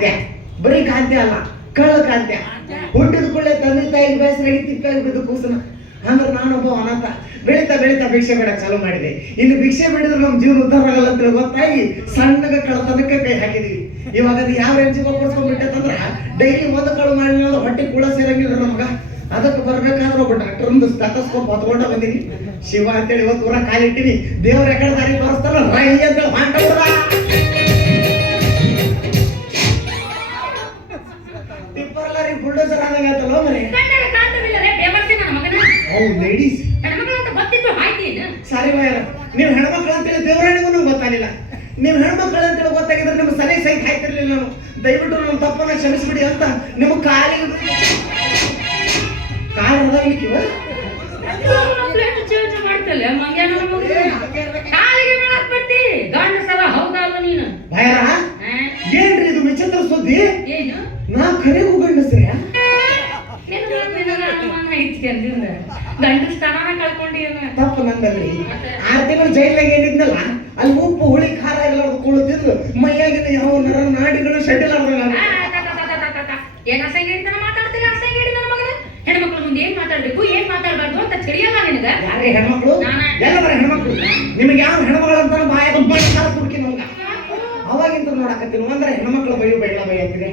ಕಾಂತ್ಯ, ಬರೀ ಕಾಂತ್ಯ ಅಲ್ಲ, ಕಳ್ಳ ಕಾಂತ್ಯ. ಹುಟ್ಟಿದ ಕೂಡಲೇ ತಂದೆ ತಾಯಿಗೆ ಬೇಸರಾಗಿ ತಿಪ್ಪಾಗಿ ಬಿದ್ದು ಕೂಸನ. ಅಂದ್ರೆ ನಾನೊಬ್ಬ ಅನಾಥ. ಬೆಳೀತಾ ಬೆಳೀತಾ ಭಿಕ್ಷೆ ಬೇಡ ಚಾಲು ಮಾಡಿದೆ. ಇನ್ನು ಭಿಕ್ಷೆ ಬೇಡಿದ್ರೆ ನಮ್ಮ ಜೀವನ ಉದ್ಧಾರ ಆಗಲ್ಲ ಅಂತ ಗೊತ್ತಾಗಿ ಸಣ್ಣಗ ಕಳ್ಳತನಕ್ಕೆ ಕೈ ಹಾಕಿದೀವಿ. ಇವಾಗ ಅದು ಯಾವ ರೇಂಜಿಗೆ ಒಪ್ಪಿಸ್ಕೊಂಡ್ಬಿಟ್ಟಂದ್ರ ಡೈಲಿ ಒಂದು ಕಳು ಮಾಡಿಲ್ಲ ಹೊಟ್ಟೆ ಕೂಡ ಸೇರಂಗಿಲ್ಲ ನಮ್ಗ. ಅದಕ್ಕೆ ಬರ್ಬೇಕಾದ್ರೆ ಒಬ್ಬ ಡಾಕ್ಟರ್ ಸ್ಟೆಥೋಸ್ಕೋಪ್ ಹೊತ್ಕೊಂಡ ಬಂದಿನಿ. ಶಿವ ಅಂತೇಳಿ ಇವತ್ತು ಊರ ಕಾಲಿಟ್ಟಿನಿ. ದೇವ್ರ ಎಕಡೆ ದಾರಿ ತೋರಿಸ್ತಾನ ರೈ ಅಂತೇಳಿ ಹೊಂಟೋದ. ಟಿಪ್ಪರ್ಲಾರಿ ಬುಲ್ಡೋಸರ್ ಆದಂಗಾಯ್ತಲ್ಲ ಮನೆ. ಲೇಡೀಸ್ ಸಾರಿ ಬಾಯರ, ನೀವು ಹೆಣ್ಮಕ್ಳು ಅಂತೇಳಿ ದೇವರಾಣಿಗೂ ನಮ್ಗೆ ಗೊತ್ತಾಗಿಲ್ಲ. ನೀವು ಹೆಣ್ಮಕ್ಳು ಅಂತೇಳಿ ಗೊತ್ತಾಗಿದ್ರೆ ನಿಮ್ಗೆ ಸರಿ ಸೈಟ್ ಹಾಯ್ತಿರ್ಲಿಲ್ಲ. ನಾನು ದಯವಿಟ್ಟು ನಮ್ಮ ತಪ್ಪನ್ನ ಕ್ಷಮಿಸ್ಬಿಡಿ ಅಂತ ನಿಮ್ಗೆ ಕಾಲಿಗೆ ಕಾಲ್ ಅದಾಗಿಕ್ಕಿವ ಭಯರ. ಏನ್ರಿ ಇದು ವಿಚಿತ್ರ ಸುದ್ದಿ? ನಾ ಕರೆಗೂ ಗಂಡಸ್ರಿ ತಪ್ಪು ನಂದಲ್ರಿ. 6 ತಿಂಗಳು ಜೈಲಾಗ ಏನಿದ್ನಲ್ಲ, ಅಲ್ಲಿ ಉಪ್ಪು ಹುಳಿ ಖಾರ ಎಲ್ಲ ಕುಳಿತಿದ್ರು ಮೈಯಾಗಿನ ಯಾವ ನರ ನಾಡಿಗಳು ಶೆಡ್ಯೂಲ್ ಹೆಣ್ಮಕ್ಳು ಮುಂದೆ ಏನ್ ಮಾತಾಡ್ಬೇಕು ಏನ್ ಮಾತಾಡ್ಬಾರ್ದು ಅಂತ ತಿಳಿಯಲ್ಲ ನಿನಗ. ಯಾರೇ ಹೆಣ್ಮಕ್ಳು? ಎಲ್ಲ ಬರ ಹೆಣ್ಮಕ್ಳು. ನಿಮಗೆ ಯಾವ ಹೆಣ್ಮಗಳು ಅಂತ ಬಾಯಾಗ ತುಡುಕಿ ನಮ್ಗ ಅವಾಗಿಂತ ನೋಡಕತ್ತೀನಿ. ಅಂದ್ರೆ ಹೆಣ್ಮಕ್ಳು ಬೈಯು ಬೈಲ ಬೈ ಅಂತೀನಿ.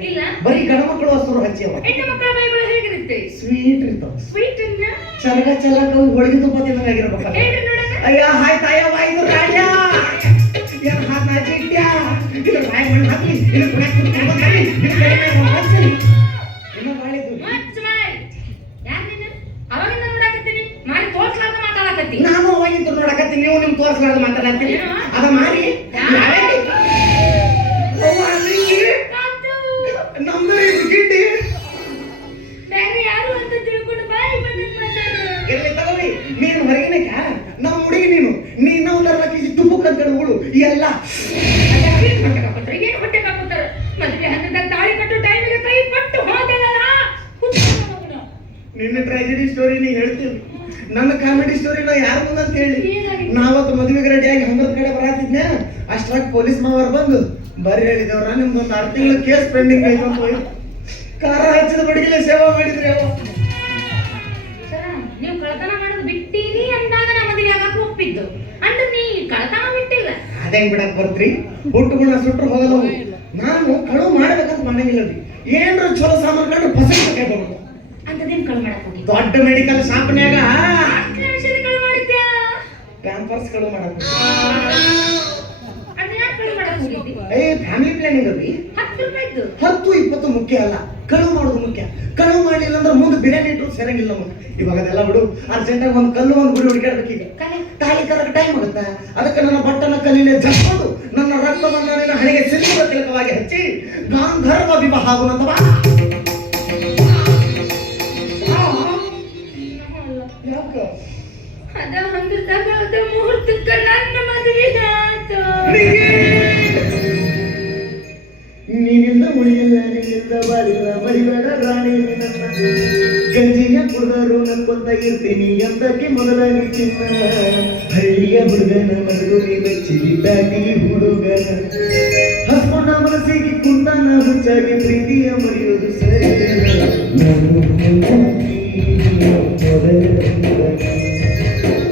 ಬರೀ ಗಣಮಕ್ಳು ಹಸರು ಹಚ್ಚಿಯವ. ಹೆಣ್ಮಕ್ಳ ಬೈಗಳು ಹೇಗಿರುತ್ತೆ? ಸ್ವೀಟ್ ಇರ್ತಾವ. ಸ್ವೀಟ್ ಚಲಗ ಚಲಕ ಹೋಳಿಗೆ ತುಪ್ಪ ತಿನ್ನಂಗಾಗಿರ್ಬೇಕಲ್ಲ. ಅಯ್ಯ ಹಾಯ್ ತಾಯ ವಾಯ್ದು ರಾಡ್ಯ ಏನ್ ಹಾತ್ ನಾಚಿಟ್ಯ ಇದು ಬಾಯಿ ಮಣ್ಣು ಹಾಕಿ ಇದು ಕುಣಕ್ ಕುತ್ಕೊಂಡು ಬಂದ್ರಿ ಇದು ಕಡಿಮೆ ಮಾಡ್ಸರಿ ಇನ್ನ ಮಾಡಿದ್ದು ಅವಾಗಿಂದ ನೋಡಕತ್ತೀನಿ. ಮಾಡಿ ತೋರ್ಸ್ಲಾರ್ದ ಮಾತಾಡಕತ್ತಿ. ನಾನು ಅವಾಗಿಂತ ನೋಡಕತ್ತೀನಿ, ನೀವು ನಿಮ್ ತೋರ್ಸ್ಲಾರ್ದ ಮಾತಾಡತ್ತೀನಿ. ಅದ ಮಾಡಿ ನಮ್ದು ಗಿಡ್ಡಿ ಬೇರೆ ಯಾರು ಅಂತ ತಿಳ್ಕೊಂಡು ಬಾಯಿ ಬಂದಿದ್ ಮಾತಾಡು. ಎಲ್ಲಿ ತಗೋರಿ ನೀನು ಹೊರಗಿನಕ ನಮ್ಮ ಹುಡುಗಿ ನೀನು ನೀನು ಒಂದರ ಕೆಜಿ ತುಪ್ಪಕ್ಕೆ ಅಂತ ಹೇಳು ಎಲ್ಲ ಏನು ಹೊಟ್ಟೆ ಕಾಕೋತಾರ. ಮದುವೆ ಹಂತದಾಗ ತಾಳಿ ಕಟ್ಟು ಟೈಮಿಗೆ ಕೈ ಪಟ್ಟು ಹೋದಲ್ಲ. ನಿನ್ನ ಟ್ರಾಜಿಡಿ ಸ್ಟೋರಿ ನೀ ಹೇಳ್ತೀವಿ, ನನ್ನ ಕಾಮಿಡಿ ಸ್ಟೋರಿನ ಯಾರ ಮುಂದೆ ಅಂತ ಹೇಳಿ. ನಾವತ್ತು ಮದುವೆಗೆ ರೆಡಿಯಾಗಿ ಹಂಗದ ಕಡೆ ಬರಾತಿದ್ನೆ. ಅಷ್ಟ್ರಾಗ ಪೊಲೀಸ್ ಮಾವರು ಬಂದು ಬರ್ರಿ ಹೇಳಿದವ್ರ ನಿಮ್ದೊಂದು 6 ತಿಂಗಳ ಕೇಸ್ ಪೆಂಡಿಂಗ್ ಐತೆ ಅಂತ ಹೋಗಿ ಕಾರ ಹಚ್ಚಿದ ಬಡಿಗೆಲೆ ಸೇವಾ ಮಾಡಿದ್ರಿ. ಅವ ನೀವು ಕಳತನ ಮಾಡೋದು ಬಿಟ್ಟಿನಿ ಅಂದಾಗ ನಾ ಮದುವೆ ಆಗಕ್ಕೆ ಒಪ್ಪಿದ್ದು. ಅಂದ್ರೆ ನೀ ಕಳತನ ಬಿಟ್ಟಿಲ್ಲ. ಅದೇಂಗ್ ಬಿಡಕ್ ಬರ್ತ್ರಿ? ಹುಟ್ಟುಗುಣ ಸುಟ್ರು ಹೋಗಲ್ಲ. ನಾನು ಕಳುವು ಮಾಡ್ಬೇಕಂತ ಮಾಡಂಗಿಲ್ಲರಿ. ಏನ್ರ ಚಲೋ ಸಾಮಾನು ಕಂಡು ಫಸಲ್ ಕೈಬಹುದು ಅಂತದೇನ್ ಕಳು ಮಾಡಕ್ ಹೋಗಿ ದೊಡ್ಡ ಮೆಡಿಕಲ್ ಶಾಪ್ನ್ಯಾಗ ಕಳು ಮಾಡಿದ್ಯಾ? ಪ್ಯಾಂಪರ್ಸ್ ಕಳು ಮಾಡಕ್ ಫ್ಯಾಮಿಲಿ ಪ್ಲಾನಿಂಗ್ ಅಲ್ರಿ. 10-20 ಮುಖ್ಯ ಅಲ್ಲ, ಕಳುವು ಮಾಡೋದು ಮುಖ್ಯ. ಕಳುವು ಮಾಡಲಿಲ್ಲ ಅಂದ್ರೆ ಮುಂದೆ ಬಿರಿಯಾನಿ ಇಟ್ಟು ಸೇರಂಗಿಲ್ಲ ನಮಗೆ. ಇವಾಗ ಅದೆಲ್ಲ ಬಿಡು, ಅರ್ಜೆಂಟಾಗಿ ಒಂದು ಕಲ್ಲು ಒಂದು ಗುಡಿ ಹುಡುಕಾಡ್ಬೇಕೀಗ. ತಾಳಿ ಕರಕ್ಕೆ ಟೈಮ್ ಆಗುತ್ತಾ? ಅದಕ್ಕೆ ನನ್ನ ಬಟ್ಟನ ಕಲ್ಲಿಲೆ ಜಪ್ಕೊಂಡು ನನ್ನ ರಕ್ತವನ್ನು ನಿನ್ನ ಹಣೆಗೆ ಸಿಂಧೂರ ತಿಲಕವಾಗಿ ಹಚ್ಚಿ ಗಾಂಧರ್ವ ವಿವಾಹ ಆಗುವಂತ ಬಾ. ನೀನಿಂದ ಉಳಿಯಿಲ್ಲ, ನಿನ್ನಿಂದ ಬಾಳಿಲ್ಲ, ಮರಿಬೇಡ ರಾಣಿ ನನ್ನ. ಗಂಜಿಯ ಕುಡಿದರು ನನ್ಕೊಂತ ಇರ್ತೀನಿ ಎಂದಕ್ಕೆ ಮೊದಲಾಗಿ ಚಿನ್ನ. ಹಳ್ಳಿಯ ಹುಡುಗನ ಮರುಗಿ ಬೆಚ್ಚಿಗೆ ಬ್ಯಾಟಿ ಹುಡುಗನ ಹಸ್ಕೊಂಡ ಮನಸ್ಸಿಗೆ ಕುಂತಾನ ಹುಚ್ಚಾಗಿ ಪ್ರೀತಿಯ ಮರೆಯೋದು ಸರಿ.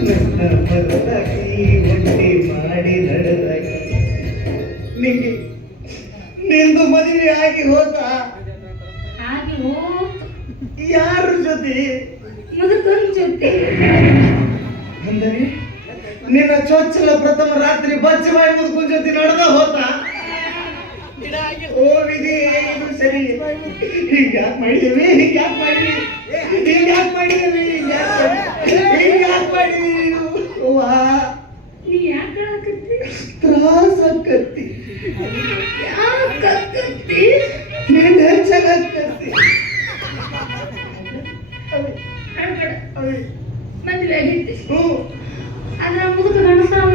ನನ್ನ ಮರದಾಗಿ ಹೊಟ್ಟೆ ಮಾಡಿ ನಡೆದಾಗಿ ನಿಂಗೆ ನಿಂದು ಮದುವೆ ಆಗಿ ಹೋದ. ಯಾರ ಜೊತೆ? ಮುದುಕನ ಜೊತೆ. ಅಂದರೆ ನಿನ್ನ ಚೊಚ್ಚಲ ಪ್ರಥಮ ರಾತ್ರಿ ಬಚ್ಚವಾಯಿ ಮುದುಕನ ಜೊತೆ ನಡೆದ ಹೋತ. ಓ ವಿಧಿ, ಇದು ಸರಿ. ಹಿಂಗ್ಯಾಕ್ ಮಾಡಿದೇವಿ, ಹಿಂಗ್ಯಾಕ್ ಮಾಡಿದ್ವಿ, ಹಿಂಗ್ಯಾಕ್ ಮಾಡಿದೇವಿ, ಹಿಂಗ್ಯಾಕ್ ಮಾಡಿದ್ವಿ. ವಾ, ನೀ ಯಾಕೆ ಹಾಕತ್ತಿ? ತ್ರಾಸ ಆಕತ್ತಿ. ಯಾಕೆ ಹಾಕತ್ತಿ? ನೀನ್ ಹೆಚ್ಚಾಗತ್ತಿ. ಮದುವೆ ಆಗಿದ್ದೆ. ಅದ್ರ ಮುದುಕ ಗಣಸಾವ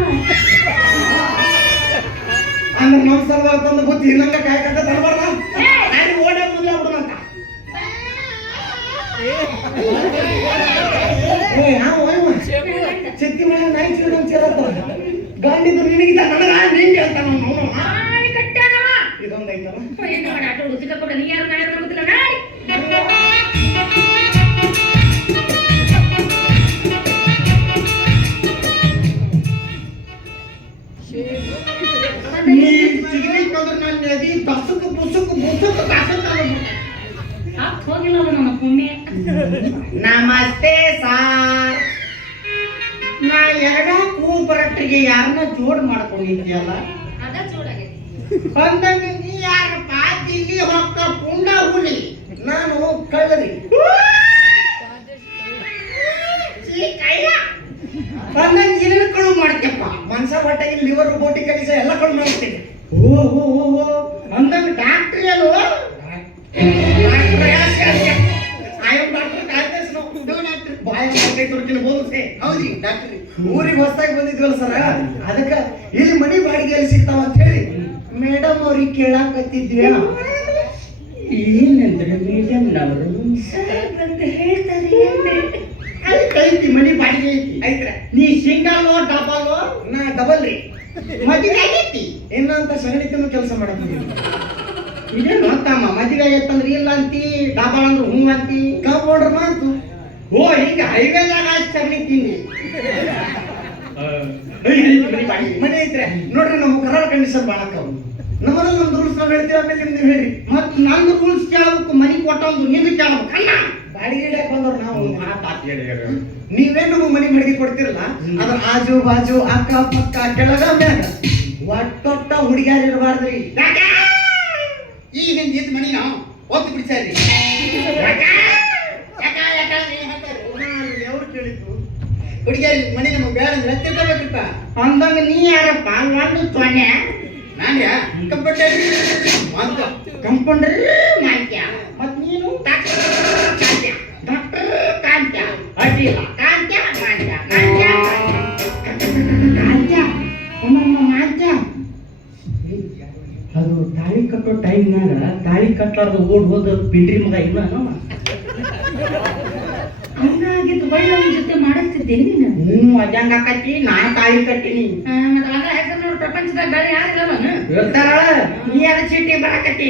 ಅಂದ್ರೆ ನಮ್ಮ ಸಲುವಾಗಿ ತಂದು ಬುತ್ತಿ ಇನ್ನಂಗ ಕಾಯ್ಕಂತ ತರಬಾರ್ದ. ಓಡೇ ಮದುವೆ ಆಗ್ಬಿಡಂತ. ಚಿತ್ತಿ ಮಳೆ ನಾಯಿ ಚಿಕ್ಕ ಚಿರತ್ತ ಗಾಂಡಿದ್ರು ನಿನಗಿದ್ದ ನನಗ ನಿಂಗೆ ಅಂತ. ಇದೊಂದೈತಲ್ಲ ಉಚಿತ ಕೊಡ ನೀ ಯಾರು ನಾಯಕ ಗೊತ್ತಿಲ್ಲ ನಾಡಿ ಹೋಗಿಲ್ಲ ನಮ್ಮ ಪುಣ್ಯ. ನಮಸ್ತೆ ಸಾರ್. ನಾ ಎರಡ ಕೂಪರಟ್ಟಿಗೆ ಯಾರನ್ನ ಜೋಡ್ ಮಾಡ್ಕೊಂಡಿದ್ಯಲ್ಲ ಅದ ಚೂಡಾಗೈತಿ. ಬಂದಂಗ ನೀ ಯಾರಪ್ಪ ದಿಲ್ಲಿ ಹೊಕ್ಕ ಪುಂಡ ಹುಲಿ. ನಾನು ಕಳ್ಳರಿ ಬಂದಂಗ ಏನೇನು ಕಳು ಮಾಡ್ತೇಪ್ಪ. ಮನ್ಸ ಹೊಟ್ಟೆಗೆ ಲಿವರ್ ಬೋಟಿ ಕಲಿಸ ಎಲ್ಲ ಕಳು ಮಾಡ್ತೀನಿ. ಓ ಅಂದಂಗ ಡಾಕ್ಟ್ರಿ ಅಲ್ವಾ? ಊರಿಗೆ ಹೊಸದಾಗಿ ಬಂದಿದ್ವಲ್ಲ ಸರ, ಅದಕ್ಕ ಇಲ್ಲಿ ಮನಿ ಬಾಡಿಗೆ ಎಲ್ಲಿ ಸಿಗ್ತಾವ ಅಂತ ಹೇಳಿ ಮೇಡಮ್ ಅವ್ರಿಗೆ ಕೇಳಾಕತ್ತಿದ್ವಿ. ಏನಂದ್ರೆ ಮೇಡಮ್ ನವರು ಅಂತ ಹೇಳ್ತಾರೆ ಐತಿ ಮನಿ ಬಾಡಿಗೆ ಐತಿ. ಐತ್ರ ನೀ ಸಿಂಗಲ್ ಡಬಲ್? ನಾ ಡಬಲ್ ರೀ. ಮದುವೆ ಆಗೈತಿ ಏನಂತ ಸಗಣಿ ತಿನ್ನು ಕೆಲಸ ಮಾಡಕ್ಕೆ ಇದೇನು ತಮ್ಮ ಮದುವೆ ಆಗೈತಂದ್ರೆ ಇಲ್ಲ ಅಂತಿ, ಡಬಲ್ ಅಂದ್ರೆ ಹ್ಞೂ ಅಂತಿ. ಕಾಂಪೌಂಡರ್ ಮಾತು ಓ ಈಗ ಹೈವೇದಾಗ ಸಗಣಿ ತಿಂದಿ ಮನೆ ಐತ್ರೆ ನೋಡ್ರಿ. ನಮ್ಮ ಕರಾಳ ಕಂಡೀಷನ್ ಬಾಳಕ್ಕವು. ನಮ್ಮಲ್ಲಿ ನಮ್ದು ರೂಲ್ಸ್ ನಾವು ಹೇಳ್ತೀವಿ, ಆಮೇಲೆ ನಿಮ್ದು ಹೇಳಿ. ಮತ್ ನಂದು ರೂಲ್ಸ್ ಕೇಳಬೇಕು, ಮನಿ ಕೊಟ್ಟಂದು ನಿಂದು ಕೇಳಬೇಕು. ಅಣ್ಣ ಬಾಡಿಗೆ ಹಿಡಿಯಕ್ ಬಂದವ್ರು ನಾವು. ನೀವೇನು ನಮಗೆ ಮನಿ ಬಾಡಿಗೆ ಕೊಡ್ತಿರಲ್ಲ, ಅದ್ರ ಆಜು ಬಾಜು ಅಕ್ಕ ಪಕ್ಕ ಕೆಳಗ ಮ್ಯಾಗ ಒಟ್ಟೊಟ್ಟ ಹುಡುಗ್ಯಾರ ಇರಬಾರ್ದ್ರಿ. ಈಗ ಎದ್ದು ಮನಿ ನಾವು ಒತ್ತು ಬಿಡ್ಸಾರಿ. ಅವ್ರು ಕೇಳಿದ್ದು ಹುಡುಗಿಯರಿ ಮನಿ ನಮಗೆ ಬೇಡ ಅಂದ್ರೆ ತಿಳ್ಕೊಬೇಕಪ್ಪ. ಅಂದಂಗ ನೀ ಯಾರಪ್ಪ? ಒಂದು ತೊನೆ ನಾನ್ಯ ಕಂಪೌಂಡರ್ ಅಂತ ಕಂಪೌಂಡರ್ ಮಾಂತ್ಯ. ಮತ್ ನೀನು ಡಾಕ್ಟರ್ ಕಾಂತ್ಯ. ಡಾಕ್ಟರ್ ಕಾಂತ್ಯ ಅಡ್ಡಿಲ್ಲ. ಕಾಂತ್ಯ ಮಾಂತ್ಯ ಕಾಂತ್ಯ ಕಾಂತ್ಯ ಒಮ್ಮಮ್ಮ ಮಾಂತ್ಯ. ಅದು ತಾಳಿ ಕಟ್ಟೋ ಟೈಮ್ನಾಗ ತಾಳಿ ಕಟ್ಲಾರ್ದು ಓಡ್ ಹೋದ ಪಿಂಡ್ರಿ ಮಗ ಇಲ್ಲ ಅವನಾಗಿದ್ದು ಬಳ್ಳ ಅವನ ಜೊತೆ ಮಾಡಿಸ್ತಿದ್ದೇನೆ ನೀನು. ಅಜಂಗ ಕಟ್ಟಿ ನಾ ತಾಳಿ ಕಟ್ಟಿನಿ. ಮತ್ತೆ ಅದ ಹೆಸರು ನೋಡಿ ಪ್ರಪಂಚದಾಗ ಬೇರೆ ಯಾರಿಲ್ಲ ಹೇಳ್ತಾರ ನೀ ಅದ ಚೀಟಿ ಬರಾಕಟ್ಟಿ.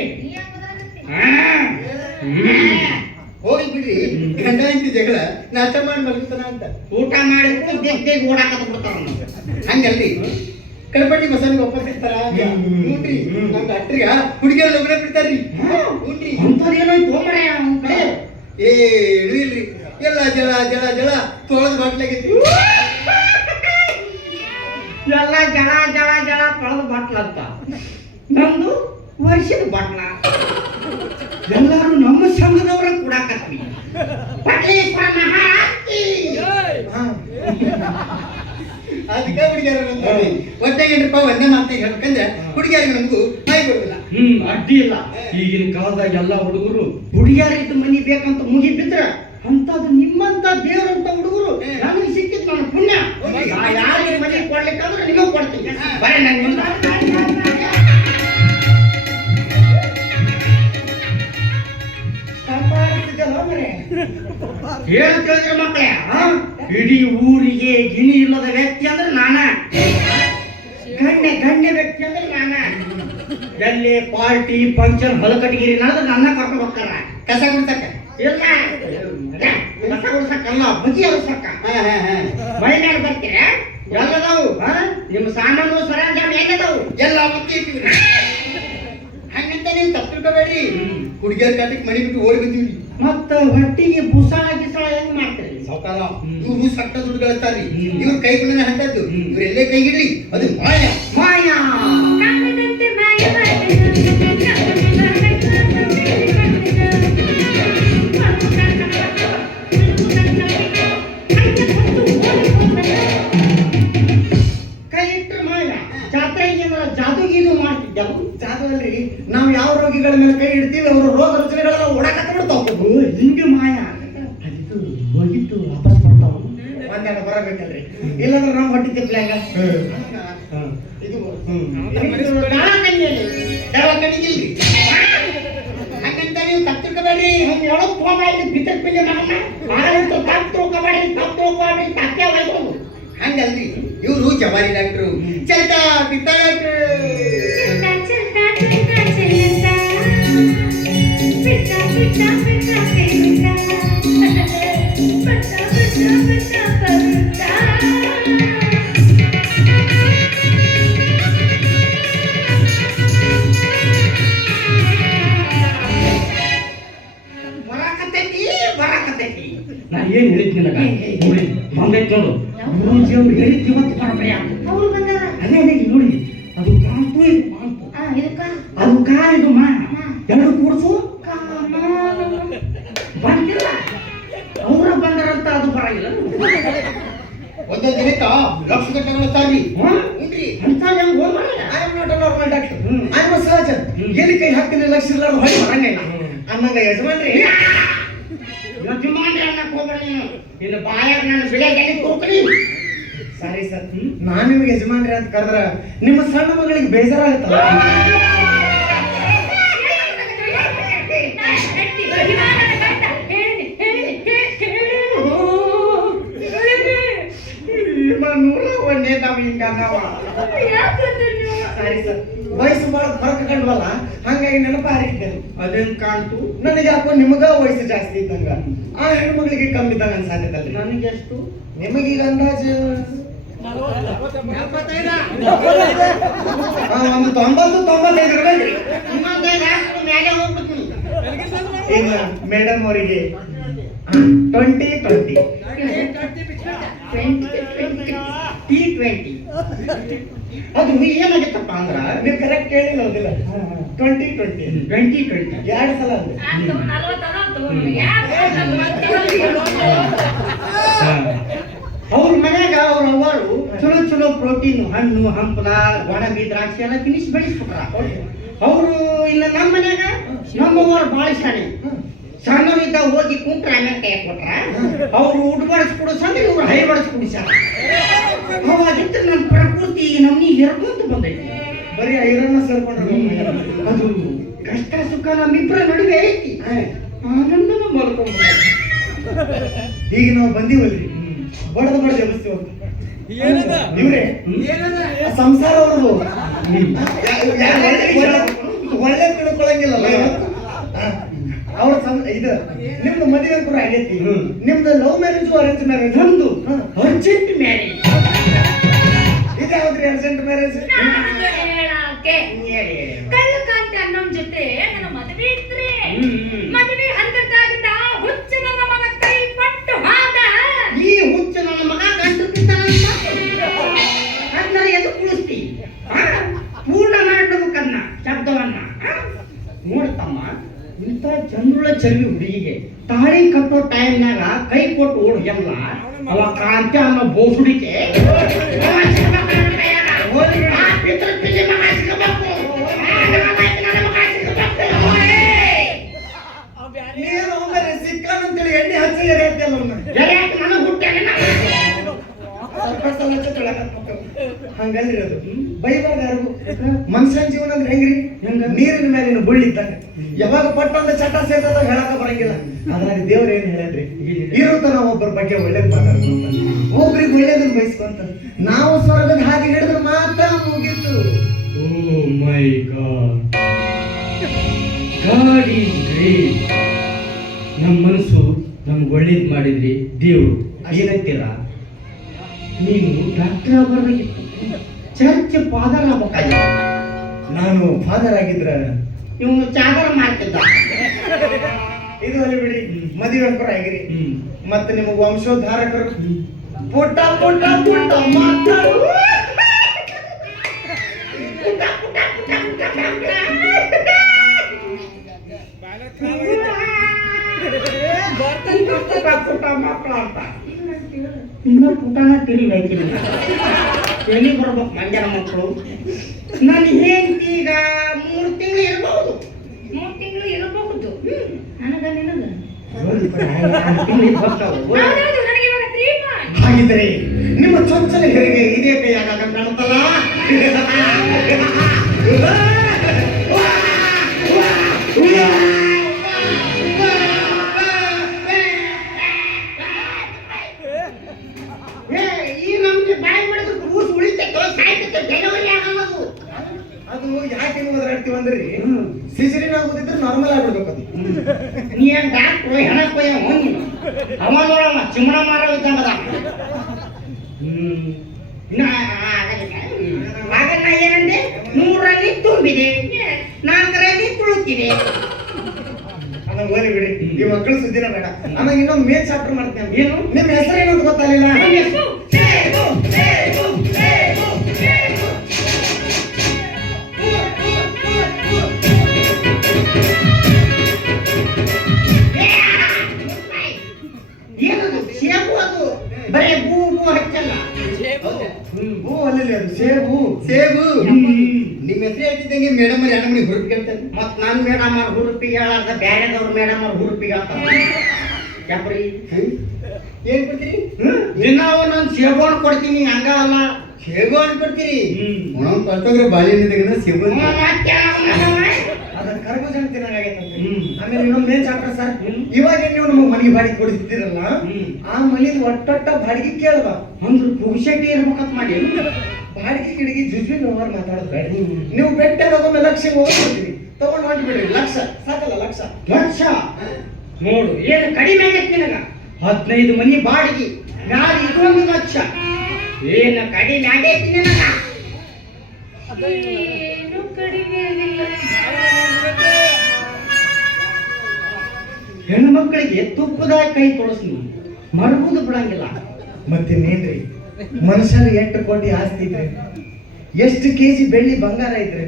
ಹೋಗಿ ಬಿಡ್ರಿ. ಗಂಡ ಇಂತಿ ಜಗಳ ನಾಷ್ಟ ಮಾಡಿ ಮಲಗ್ತಾನ ಅಂತ ಊಟ ಮಾಡಿ ದೇಶ ಓಡಾಕತ್ ಬಿಡ್ತಾರ. ಹಂಗಲ್ರಿ ಕಡಪಟ್ಟಿ ಮಸಾಲಿಗೆ ಒಪ್ಪತ್ತಿರ್ತಾರ ನೋಡ್ರಿ. ನಮ್ಗೆ ಅಟ್ರಿಗ ಹುಡುಗಿಯರು ಲಗ್ನ ಬಿಡ್ತಾರ್ರಿ. ನೋಡ್ರಿ ಅಂತದೇನೋಯ್ತು ಮರೆ ಏನು ಇಲ್ರಿ. ಎಲ್ಲ ಜಳ ಜಳ ಜಳ ತೊಳೆದು ಬಾಟ್ಲಾಗೈತಿ. ಎಲ್ಲ ಜಳ ಜಳ ಜಳ ತೊಳೆದು ಬಾಟ್ಲ ಅಂತ. ನಮ್ದು ವರ್ಷದ ಬಾಟ್ಲ. ಎಲ್ಲಾರು ನಮ್ಮ ಸಂಘದವ್ರ ಕೂಡಾಕತ್ವಿ. ಪಟ್ಲೇಶ್ವರ ಮಹಾರಾಜಿ ಅದಕ್ಕೆ ಹುಡುಗಿಯರು ಒಟ್ಟಾಗಿ ಒಂದೇ ಮಾತಾಗಿ ಹೇಳ್ಬೇಕಂದ್ರೆ ಹುಡುಗಿಯರಿಗೆ ನಮಗೂ ಮಾಯಿ ಬರುದಿಲ್ಲ. ಅಡ್ಡಿ ಇಲ್ಲ. ಈಗಿನ ಕಾಲದಾಗ ಎಲ್ಲ ಹುಡುಗರು ಹುಡುಗಿಯರಿದ್ದು ಮನಿ ಬೇಕಂತ ಮುಗಿ ಬಿದ್ರ ಅಂತದ್ ನಿಮ್ಮಂತ ದೇವರಂತ ಹುಡುಗರು ನನಗೆ ಸಿಕ್ಕಿತ್ತು. ನನ್ನ ಪುಣ್ಯ. ಯಾರಿಗೆ ಮನಿ ಕೊಡ್ಲಿಕ್ಕಂದ್ರೆ ನಿಮಗೆ ಕೊಡ್ತೀನಿ. ಬರೀ ನನ್ನ ಹೇಳ್ತಿದ್ರೆ ಮಕ್ಕಳೇ, ಇಡೀ ಊರಿಗೆ ಗಿಣಿ ಇಲ್ಲದ ವ್ಯಕ್ತಿ ಅಂದ್ರೆ ನಾನ. ಗಣ್ಯ ವ್ಯಕ್ತಿ ಅಂದ್ರೆ ನಾನ. ಎಲ್ಲಿ ಪಾರ್ಟಿ ಫಂಕ್ಷನ್ ಹೊಲಕಟ್ಟಿಗಿರಿ ನಡೆದ್ರೆ ನನ್ನ ಕರ್ಕೊಂಡು ಹೋಗ್ತಾರ. ಕಸ ಗುಡ್ಸಕ್ಕ ಇಲ್ಲ ಕಸ ಗುಡ್ಸಕ್ಕಲ್ಲ, ಬಜಿ ಅಲ್ಸಕ್ಕ. ಮಳೆ ಮೇಲೆ ಬರ್ತೀರ ಎಲ್ಲದವು. ನಿಮ್ಮ ಸಾಮಾನು ಸರಂಜಾಮ ಎಲ್ಲದವು ಎಲ್ಲ ಮುಖ್ಯ ಇಟ್ಟಿವ್ರಿ. ಹಂಗಂತ ನೀವು ತಪ್ಪು ತಿಳ್ಕೊಬೇಡ್ರಿ. ಹುಡುಗಿಯರ್ ಕಾಟಕ್ಕೆ ಮನೆ ಬಿಟ್ಟು ಓಡಿ ಬಂದೀವ್ರಿ. ಮತ್ತ ಹೊಟ್ಟಿಗೆ ಬುಸಾಳ ಗಿಸಾಳ ಹೆಂಗ್ ಮಾಡ್ತೀರಿ? ಸಾವ್ಕಾರ ಇವ್ರು ಸಟ್ಟ ದುಡ್ಡು ಗಳಿಸ್ತಾರ್ರಿ. ಇವ್ರ ಕೈ ಗುಣನ ಹಂತದ್ದು. ಇವ್ರೆಲ್ಲೇ ಕೈ ಇಡ್ಲಿ ಅದು ಮಾಯ ಮಾಯ. ಕಾಣದಂತೆ ಮಾಯವಾದ ಕೈ ಇಟ್ರೆ ಮಾಯ. ಜಾತ್ರೆಗೆ ಜಾದು ಗೀದು ಮಾಡ್ತಿದ್ದೆವು. ಜಾದು ಅಲ್ರಿ, ನಾವು ಯಾವ ರೋಗಿಗಳ ಮೇಲೆ ಕೈ ಇಡ್ತೀವಿ ಅವ್ರ ರೋಗ ರುಜಿನಗಳೆಲ್ಲ ಓಡಾಕತ್ತ ಬಿಡ್ತಾವ. ಹಿಂಗೆ ಮಾಯ. ಅದು ಹೋಗಿದ್ದು ವಾಪಸ್ ಬರ್ತಾವ. ಒಂದೆರಡು ಬರಬೇಕಲ್ರಿ, ಇಲ್ಲಾಂದ್ರೆ ನಾವು ಹೊಟ್ಟಿ ತಿಪ್ಪಲಾಗ ಇದು ದವಾಖಾನಿಗಿಲ್ರಿ. ಹಂಗಂತ ನೀವು ತಪ್ಪು ತಿಳ್ಕೊಬೇಡ್ರಿ. ಅವ್ನು ಹೇಳೋ ಫೋನ್ ಆಯ್ತು ಬಿತ್ತರ್ ಪಿಲ್ಲೆ ಮಗನ್ನ ಮಗನಂತೂ ತಪ್ಪು ತಿಳ್ಕೊಬೇಡಿ ತಪ್ಪೇ ಹೋಯ್ತು. ಹಂಗಲ್ರಿ, ಇವ್ರು ಜವಾರಿ ಡಾಕ್ಟ್ರು, ಚಲ್ತಾ ಪಿತ್ತ ಡಾಕ್ಟ್ರು. ಚಲ್ತಾ ಚಲ್ತಾ ಚಲ್ತಾ ಚಲ್ತಾ ಬರಾಕತ್ತೈತಿ ನಾ ಏನ್ ಹೇಳಿದ್ನಿಲ್ಲ ನೋಡಿ ಹಂಗೈತ್ ನೋಡು ಗುರೂಜಿ ಅವ್ರು ಹೇಳಿದ್ ಇವತ್ತು ಪರಪರೆ ಅವ್ರು ಬಂದಾರ ಅದೇ ನೋಡಿ ಅದು ಕಾಂತು ಇದು ಮಾಂತು ಇದಕ್ಕ ಅದು ಕಾ ಇದು ಮಾ ಎರಡು ಕೂರ್ಸು ಬಂದಿಲ್ಲ ಅವ್ರ ಬಂದಾರಂತ ಅದು ಬರಂಗಿಲ್ಲ ಒಂದೇ ದಿನಕ್ಕ ಲಕ್ಷ ಗಟ್ಟಲೆ ಗಳಿಸ್ತಾರ್ರಿ ಅಂತ ಹೆಂಗ್ ಹೋಗ್ಬಾರ I am not a normal doctor I am a surgeon ಎಲ್ಲಿ ಕೈ ಹಾಕ್ತೀನಿ ಲಕ್ಷ ಇರ್ಲಾರ್ದು ಹೊಳಿ ಬರಂಗಿಲ್ಲ ಅನ್ನಂಗ ಯಜಮಾನ್ರಿ ಯಜಮಾನ್ರಿ ಅನ್ನಕ್ ಹೋಗ್ಬೇಡಿ ನೀನು ಇನ್ನು ಬಾಯಾಗ ನಾನು ಬೆಳೆಗೆ ಕೂರ್ತೀನಿ ಸಾರಿ ಸರ್ ನಾನು ನಿಮ್ಗೆ ಯಜಮಾನ್ರಿ ಅಂತ ಕರೆದ್ರ ನಿಮ್ಮ ಸಣ್ಣ ಮಗಳಿಗೆ ಬೇಜಾರಾಗುತ್ತಲ್ಲ ನೂರ ಒಂದೇ ತಾವು ಹಿಂಗವ ಸಾರಿ ಸರ್ ವಯಸ್ಸು ಬಹಳ ಫರಕ್ ಕಂಡ್ವಲ್ಲ ಹಂಗಾಗಿ ನೆನಪ ಹಾರಿದ್ದೇನೆ ಅದೇನ್ ಕಾಣ್ತು ನನಗೆ ಯಾಕೋ ನಿಮಗ ವಯಸ್ಸು ಜಾಸ್ತಿ ಇದ್ದಂಗ ಆ ಹೆಣ್ಮಗಳಿಗೆ ಕಮ್ಮಿ ಇದ್ದಂಗ ಅನ್ಸಾಕತ್ತಲ್ಲ ನನಗೆ ಎಷ್ಟು ನಿಮಗೀಗ ಅಂದಾಜು ಒಂದು 90-95 ಇರ್ಬೇಕ್ರಿ ಮೇಲೆ ಹೋಗ್ಬಿಡ್ತೀನಿ ಈಗ ಮೇಡಮ್ ಅವರಿಗೆ 20-20 T20 ಅದು ಏನಾಗಿತ್ತಪ್ಪ ಅಂದ್ರ ನೀವು ಕರೆಕ್ಟ್ ಹೇಳಿಲ್ಲ ಹೌದಿಲ್ಲ 20-20 ಎರಡು ಸಲ ಅಂದ್ರೆ ಅವ್ರ ಮನ್ಯಾಗ ಅವ್ರ ಅವ್ವರು ಚಲೋ ಚಲೋ ಪ್ರೋಟೀನ್ ಹಣ್ಣು ಹಂಪಲ ಗೋಡಂಬಿ ದ್ರಾಕ್ಷಿ ಎಲ್ಲ ತಿನಿಸಿ ಬೆಳೆಸ್ಬಿಟ್ರ ಅವರು ಇನ್ನು ನಮ್ಮ ಮನ್ಯಾಗ ನಮ್ಮವ್ರು ಭಾಳ ಶಾಣೆ ಸಣ್ಣವಿದ್ದ ಹೋಗಿ ಕುಂಟ್ರ ಆಮೇಲೆ ಕೈ ಕೊಟ್ರ ಅವ್ರು ಊಟ ಬಡಿಸ್ಕೊಡು ಸಂದ್ರೆ ಇವ್ರು ಹೈ ಬಡಿಸ್ಕೊಡಿಸ್ಯಾರ ಅವಾಗಿತ್ತು ನನ್ನ ಪ್ರಕೃತಿ ನಮ್ನಿ ಹೇರ್ಕೊಂತ ಬಂದೈತಿ ಬರೀ ಐರನ್ನ ಸೇರ್ಕೊಂಡ್ರೆ ಅದು ಕಷ್ಟ ಸುಖ ನಮ್ಮಿಬ್ಬರ ನಡುವೆ ಐತಿ ಆನಂದನ ಮಲ್ಕೊಂಡ್ ಈಗ ನಾವು ಬಂದೀವಲ್ರಿ ಬಡದ ಎಬ್ಬಿಸ್ತೀವಂತ ಇವ್ರೆ ಸಂಸಾರ ಅವ್ರದ್ದು ಒಳ್ಳೆ ತಿಳ್ಕೊಳಂಗಿಲ್ಲಲ್ಲ ಅವ್ರ ಇದು ನಿಮ್ದು ಮದುವೆ ಕೂಡ ಆಗೈತಿ ನಿಮ್ದು ಲವ್ ಮ್ಯಾರೇಜು ಅರೇಂಜ್ ಮ್ಯಾರೇಜ್ ಒಂದು ಅರ್ಜೆಂಟ್ ಮ್ಯಾರೇಜ್ ಇದ್ಯಾವ್ದ್ರಿ ಅರ್ಜೆಂಟ್ ಮ್ಯಾರೇಜ್ ಕಳ್ಳಕಾಂತಿ ಅನ್ನೋನ್ ಜೊತೆ ನನ್ನ ಮದುವೆ ಇದ್ರೆ ಮದುವೆ ಹಂತದಾಗಿದ್ದ ಹುಚ್ಚ ನನ್ನ ಮಗ ಕೈ ಪಟ್ಟು ಹಾದ ಈ ಹುಚ್ಚ ನನ್ನ ಮಗ ಗಂಟು ಬಿದ್ದಾನ ಅಂದ್ರೆ ಎದು ಕುಳಿಸ್ತಿ ಪೂರ್ಣ ಮಾಡ್ಬೇಕನ್ನ ಶಬ್ದವನ್ನ ನೋಡ್ತಮ್ಮ ಇಂಥ ಚಂದ್ರುಳ ಚರ್ವಿ ಹುಡುಗಿಗೆ ತಾಳಿ ಕಟ್ಟೋ ಟೈಮ್ನಾಗ ಕೈ ಕೊಟ್ಟು ಓಡ್ಯಲ್ಲ ಅವ ಕ್ರಾಂತಿ ಅನ್ನೋ ಬೋಸುಡಿಕೆ ಸಿಕ್ಕಾನಂತೇಳಿ ಎಣ್ಣೆ ಹಚ್ಚಿ ನನಗೆ ಹುಟ್ಟಾಗ ಹಂಗಲ್ರಿ ಅದು ಬೈಬಾರ್ದು ಯಾರಿಗೂ ಮನುಷ್ಯನ ಜೀವನ ಅಂದ್ರೆ ಹೆಂಗ್ರಿ ನೀರಿನ ಮೇಲಿನ ಬುಳ್ಳಿದ್ದಂಗ ಯಾವಾಗ ಪಟ್ಟೊಂದು ಚಟ ಸೇರ್ತದ ಹೇಳಕ ಬರಂಗಿಲ್ಲ ಅದ್ರಾಗ ದೇವ್ರ ಏನ್ ಹೇಳ್ರಿ ಇರುತ್ತ ನಾವು ಒಬ್ಬರ ಬಗ್ಗೆ ಒಳ್ಳೇದ್ ಮಾತಾಡ್ಕೊಂತ ಒಬ್ರಿಗೆ ಒಳ್ಳೇದನ್ನ ಬಯಸ್ಕೊಂತ ನಾವು ಸ್ವರ್ಗದ ಹಾಗೆ ಹಿಡಿದ್ರೆ ಮಾತ್ರ ಮುಗೀತು. ಓ ಮೈ ಗಾಡ್ ಗಾಡ್ ಈಸ್ ಗ್ರೇಟ್. ನಮ್ಮ ಮನಸ್ಸು ನಮ್ಗೆ ಒಳ್ಳೇದು ಮಾಡಿದ್ರಿ ದೇವರು ಏನಂತೀರ? ನೀನು ಡಾಕ್ಟರ್ ಆಗಬಾರ್ದಾಗಿತ್ತು, ಚರ್ಚ್ ಫಾದರ್ ಆಗ್ಬೇಕಾಗಿತ್ತು. ನಾನು ಫಾದರ್ ಆಗಿದ್ರ ಇವನು ಚಾದರ ಮಾಡ್ತಿದ್ದ. ಇದು ಅಲ್ಲಿ ಬಿಡಿ, ಮದುವೆ ಕೂಡ ಆಗಿರಿ ಮತ್ತೆ ನಿಮಗೆ ವಂಶೋದ್ಧಾರಕರು ಪುಟ್ಟ ಪುಟ್ಟ ಪುಟ್ಟ ಮಾತಾಡು ಮಕ್ಕಳು ಅಂತ ಇನ್ನ ಪುಟನ ತಿರಿಬೇಕಿಲ್ಲ. ಎಲ್ಲಿ ಬರ್ಬೇಕು ಮಂಜನ ಮಕ್ಕಳು? ನನ್ನ ಹೆಂಡತಿ ಈಗ 3 ತಿಂಗಳು ಇರಬಹುದು. 3 ತಿಂಗಳು ಇರಬಹುದು. ನನಗ ನಿನಗ ತಿಂಗಳು ನನಗೆ ಇವಾಗ 3 months. ಹಾಗಿದ್ರೆ ನಿಮ್ಮ ಚೊಚ್ಚಲ ಹೆರಿಗೆ ಇದೇ ಕೈಯಾಗ ಕಾಣುತ್ತಲ್ಲ. ಈ ನಮ್ಗೆ ಬಾಯಿ ಮಾಡಿದ್ರೆ ಕೂಸು ಉಳಿತೈತೋ ಸಾಯ್ತೈತೋ ಡೆಲಿವರಿ ಆಗಲ್ಲ. ಅದು ಯಾಕೆ ನೀವು ಒದರಾಡ್ತೀವಿ ಅಂದ್ರಿ ಸಿಜರಿನ್ ಆಗೋದಿದ್ರೆ ನಾರ್ಮಲ್ ಆಗ್ಬಿಡುತ್ತೆ. ನೋಡ್ಬೇಕದು. ನೀ ಏನ್ ಡಾಕ್ಟ್ರು ಹೆಣ ಕೊಯ್ಯ ನೀನು ಅವ ನೋಡಮ್ಮ ಚಿಮ್ಮಣ ಮಾರ ಇದ್ದಂಗದ ಆಗ ನಾ ಏನಂದೆ 100 ರಲ್ಲಿ ತುಂಬಿದೆ 4 ರಲ್ಲಿ ತುಳುಕಿದೆ. ಅಣ್ಣ ಹೋಲಿ ಬಿಡಿ, ಈ ಮಕ್ಕಳು ಸುದ್ದಿನ ಬೇಡ. ಅಣ್ಣ ಇನ್ನೊಂದು ಮೇನ್ ಚಾಪ್ಟರ್ ಮಾಡ್ತೇನೆ. ಏನು ನಿಮ್ಮ ಹೆಸರು ಏನಂತ ಗೊತ್ತಾಗಲಿಲ್ಲ? ಏನದು ಸೇಬು? ಅದು ಬರೇ ಬೂ ಬೂ ಹಚ್ಚಲ್ಲ. ಹೂ ಅಲ್ಲಿ ಅದು ಸೇಬು. ಸೇಬು. ನಿಮ್ಮ ಹೆಸರು ಹೇಳ್ತಿದ್ದಂಗೆ ಮೇಡಮ್ ಅವ್ರು ಹೆಣ್ಮಣಿ ಹುರುಪಿ ಕೇಳ್ತಾರೆ. ಮತ್ ನನ್ ಮೇಡಮ್ ಅವ್ರ ಹುರುಪಿಗೆ ಹೇಳಾರ್ದ ಬ್ಯಾರೆದವ್ರ ಮೇಡಮ್ ಅವ್ರ ಹುರುಪಿಗೆ ಅಂತ ಯಾಕ್ರಿ ಏನ್ ಕೊಡ್ತೀರಿ? ದಿನ ಒಂದೊಂದು ಸೇಬು ಹಣ್ಣು ಕೊಡ್ತೀನಿ, ಹಂಗ ಅಲ್ಲ. ಸೇಬು ಅನ್ಕೊಡ್ತೀರಿ? ಒಣಗ್ ಕೊಟ್ಟೋಗ್ರೆ ಬಾಳೆಹಣ್ಣಿದಾಗ ಸೇಬು ಅಂತ. ಅದ್ರ ಕರ್ಬೂಜ ಹಣ್ಣು ತಿನ್ನಂಗಾಗೈತಂತೆ. ಆಮೇಲೆ ಇನ್ನೊಂದು ಮೇನ್ ಚಾಪ್ಟರ್ ಸರ್. ಇವಾಗ ನೀವು ನಮಗೆ ಮನೆಗೆ ಬಾಡಿಗೆ ಕೊಡ್ತಿದ್ದೀರಲ್ಲ, ಆ ಮನೇಲಿ ಒಟ್ಟೊಟ್ಟ ಬಾಡಿಗೆ ಕೇಳದ ಅಂದ್ರೆ ಪುರುಷಟಿ ಇರ್ಬೇಕಂತ ಮಾಡಿ ಬಾಡಿಗೆ ಗಿಡಿಗೆ ಜುಜ್ವಿ ವ್ಯವಹಾರ ಮಾತಾಡೋದು ಬೇಡ. ನೀವು ಬೆಟ್ಟ ಹೋಗೊಮ್ಮೆ ಲಕ್ಷ ಹೋಗ್ಬಿಡ್ತೀವಿ, ತಗೊಂಡು ಹೊಂಟ್ಬಿಡ್ರಿ. ಲಕ್ಷ ಸಾಕಲ್ಲ? ಲಕ್ಷ ನೋಡು ಏನು ಕಡಿಮೆ ಆಗೈತಿ ನಿನಗ. 15 ಮನಿ ಬಾಡಿಗೆ ಗಾಡಿ ಇದೊಂದು ಲಕ್ಷ ಏನು ಕಡಿಮೆ ಆಗೈತಿ ನಿನಗ? ಏನು ಕಡಿಮೆ ಆಗಿಲ್ಲ. ಹೆಣ್ಣು ಮಕ್ಕಳಿಗೆ ತುಪ್ಪದಾಗ ಕೈ ತೊಳಸ್ನಿ ಮರಗುದು ಬಿಡಂಗಿಲ್ಲ. ಮತ್ತಿನ್ನೇನ್ರಿ, ಮನುಷ್ಯರು 8 ಕೋಟಿ ಆಸ್ತಿ ಇದ್ರೆ, ಎಷ್ಟು ಕೆಜಿ ಬೆಳ್ಳಿ ಬಂಗಾರ ಇದ್ರೆ,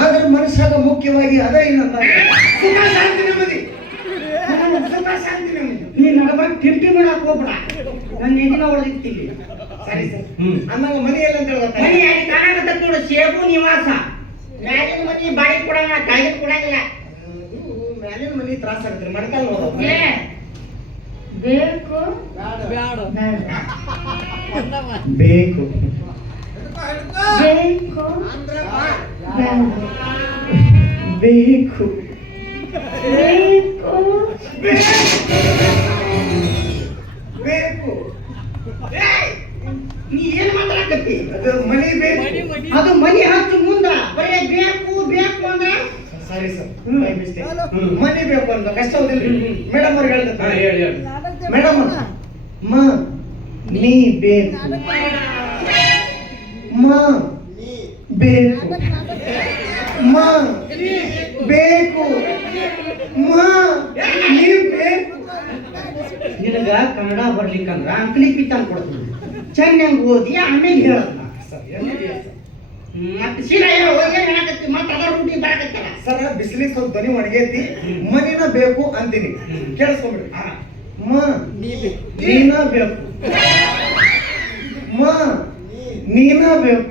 ಆದ್ರೆ ಮನುಷ್ಯಾಗ ಮುಖ್ಯವಾಗಿ ಅದ ಏನಂತ ಸುಖ ಶಾಂತಿ ನೆಮ್ಮದಿ. ಸುಖ ಶಾಂತಿ ನೆಮ್ಮದಿ. ನೀ ನಡಬಾಗ ತಿಂಟಿ ಮಾಡಕ್ ಹೋಗ್ಬಿಡ, ನನ್ನ ಎದಿನ ಹೊಡೆದಿರ್ತೀವಿ. ಸರಿ ಸರ್. ಅಂದಾಗ ಮನೆ ಎಲ್ಲ ಅಂತ ಗೊತ್ತಾ? ಮನಿ ಅಲ್ಲಿ ಕಾಣಕತ್ತ ನೋಡು, ಸೇಬು ನಿವಾಸ. ಮ್ಯಾಲಿನ ಮನಿ ಬಾಡಿಗೆ ಕೊಡಂಗ, ಕೆಳಗಿನ ಕೊಡಂಗಿಲ್ಲ. ಮ್ಯಾಲಿನ ಮನೆ ತ್ರಾಸ ಆಗತ್ರಿ, ಮಣಕಾಲ್ ನೋಡೋದು. ಏ ಬೇಕು ಬೇಕು ಬೇಕು ಬೇಕು ಬೇಕು. ನೀ ಏನ್ ಮಾತಾಡಕತ್ತಿ? ಅದು ಮನಿ ಬೇಕು. ಅದು ಮನಿ ಹಚ್ಚು ಮುಂದ ಬರೇ ಬೇಕು ಬೇಕು ಅಂದ್ರೆ ಸಾರಿ ಸರ್, ಮನಿ ಬೇಕು ಅಂತ ಕಷ್ಟ ಹೌದಿಲ್ರಿ? ಮೇಡಮ್ ಅವ್ರು ಹೇಳಿದ ಮೇಡಮ್ ಮ ನೀ ಬೇಕು, ಮ ಬೇಕು, ಮ ಬೇಕು, ಮ ನೀ ಬೇಕು. ನಿನಗ ಕನ್ನಡ ಬರ್ಲಿಕ್ಕಂದ್ರ ಅಂಕಲಿ ಪಿತ್ತನ್ ಕೊಡ್ತೀನಿ, ಚೆನ್ನಾಗಿ ಓದಿ ಆಮೇಲೆ ಹೇಳದ್ನ. ಮತ್ತೆ ಸೀದಾ ಹೇಳಕತ್ತಿ, ಮತ್ತೆ ಅದರ ರೂಟಿ ಬರಕತ್ತಲ್ಲ. ಸರ್ ಬಿಸಿಲಿಗೆ ಸ್ವಲ್ಪ ಧ್ವನಿ ಒಣಗೈತಿ, ಮನಿನ ಬೇಕು ಅಂತೀನಿ, ಕೇಳಿಸ್ಕೊಂಡ್ಬಿಡ್ರಿ. ಮ ನೀನ ಬೇಕು, ಮ ನೀನ ಬೇಕು.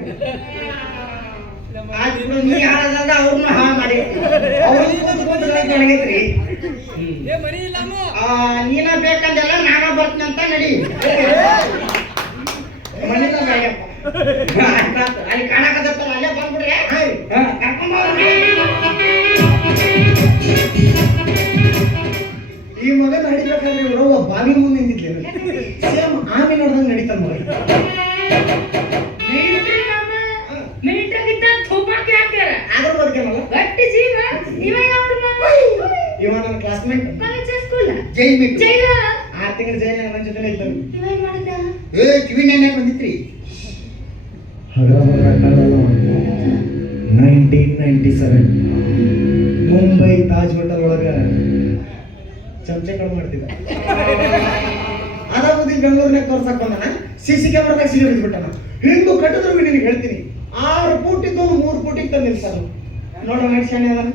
ಆದ್ರೂ ನೀ ಹಾಳದ ಅವ್ರನ್ನ ಹಾಳು ಮಾಡಿ ಒಣಗೈತ್ರಿ. ನೀನ ಬೇಕಂದೆಲ್ಲ ನಾನ ಬರ್ತೀನಿ ಅಂತ ನಡಿ. ಮನಿನ ಬೇಕಪ್ಪ. ಅಲ್ಲಿ ಕಾಣಕತ್ತಲ್ಲ, ಅಲ್ಲೇ ಬಂದ್ಬಿಡ್ರೆ ಕರ್ಕೊಂಡ್ ಈ ಮಗ ನಡಿಬೇಕಾದ್ರೆ ಇವರು ಬಾವಿ ಮುಂದೆ ನಿಂತಿದ್ಲೇನು, ಸೇಮ್ ಆಮೆ ನೋಡ್ದಂಗೆ ನಡೀತಾನ ಮಗ. ಮಿಲಿಟರಿಗಿದ್ದ ಥೋಪಾಕಿ ಹಾಕ್ಯಾರ. ಆದ್ರೂ ಬದುಕೇನಲ್ಲ ಗಟ್ಟಿ ಜೀವ. ಇವ ಯಾವ್ದು ಇವ ನನ್ನ ಕ್ಲಾಸ್ಮೇಟ್. ಕಾಲೇಜ್ ಸ್ಕೂಲ್ ಜೈಲ್ ಬಿಟ್ಟು ಜೈಲ 6 ತಿಂಗಳ ಜೈಲ ನನ್ನ ಜೊತೆ ಇದ್ದಾನೆ. ಇವ ಏನ್ ಮಾಡಿದ? ಕಿವಿ ನೆನೆ ಬಂದಿತ್ರಿ. 1997 ಮುಂಬೈ ತಾಜ್ ಹೋಟೆಲ್ ಒಳಗ ಚಮಚಗಳು ಮಾಡ್ತಿದ್ದ. ಅದಾಗುದಿ ಬೆಂಗಳೂರಿನಾಗ ತೋರ್ಸಕ್ ಬಂದನ, CC ಕ್ಯಾಮ್ರಾದಾಗ ಸಿಗಿ ಬಿದ್ಬಿಟ್ಟನ. ಹಿಂಗೂ ಕಟ್ಟಿದ್ರು ನಿನಗೆ ಹೇಳ್ತೀನಿ, 6 ಫೂಟ್ ಇದ್ದು 3 ಫೂಟಿಗೆ ತಂದು ನಿಲ್ಸನು. ನೋಡ ಶಾಣೆ ಅದನ್ನ,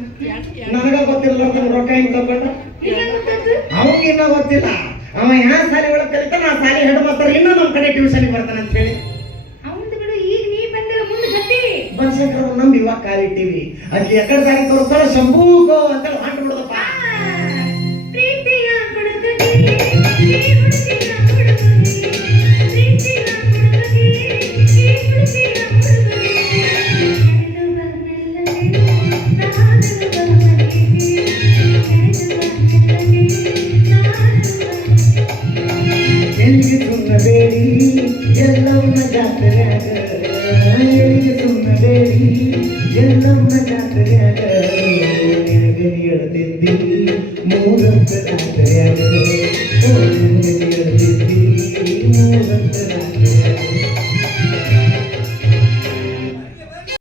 ನನಗ ಗೊತ್ತಿರಲ್ಲ ರೊಕ್ಕ ಹಿಂಗ್ ತಗೊಂಡ. ಅವಂಗ ಇನ್ನ ಗೊತ್ತಿಲ್ಲ, ಅವ ಯಾವ ಶಾಲೆ ಒಳಗೆ ಕಲಿತಾನ ಆ ಶಾಲೆ ಹೆಡ್ ಮಾಸ್ತರ್ ಇನ್ನೂ ನಮ್ಮ ಕಡೆ ಟ್ಯೂಷನ್ಗೆ ಬರ್ತಾನೆ ಅಂತ ಹೇಳಿ. ಅವಂದು ಬಿಡು, ಈಗ ನೀ ಬಂದಿರೋ ಮುಂದೆ ಗತಿ. ಬನ್ಶಂಕರ್ ನಮ್ದು ಇವಾಗ ಕಾಲಿಟ್ಟಿವಿ. ಅಕ್ಕಿ ಎಕಡೆ ದಾರಿ ತೋರಿಸ್ತಾರ, ಶಂಭೂಗೋ ಅಂತ ಹೊಂಟು ಬಿಡದಪ್ಪ. ಪ್ರೀತಿಯ ಹುಡುಗಗೆ, ಈ ಹುಡುಗಿನ ಹುಡುಗಗೆ, ಪ್ರೀತಿಯ ಹುಡುಗಗೆ, ಈ ಹುಡುಗಿನ ಹುಡುಗಗೆ, ನಡೆದು ಬಾ ಮೆಲ್ಲನೆ, ನಾಡಲು ಬಾ ಮನೆಗೆ, ನಡೆದು ಬಾ ಮೆಲ್ಲನೆ, ನಾಡಲು ಬಾ ಮನೆಗೆ. ಎಲ್ಲಿಗೆ ಸುಮ್ಮಬೇಡಿ ಎಲ್ಲವನ್ನ ಜಾತ್ರೆಯಾಗ, ಎಲ್ಲಿಗೆ ಸುಮ್ಮಬೇಡಿ ಎಲ್ಲವನ್ನ ಜಾತ್ರೆಯಾಗ, ನಿನಗೆ ನೀಡ ಮೂರಂತ ರಾತ್ರಿಯಾಗಿದೆ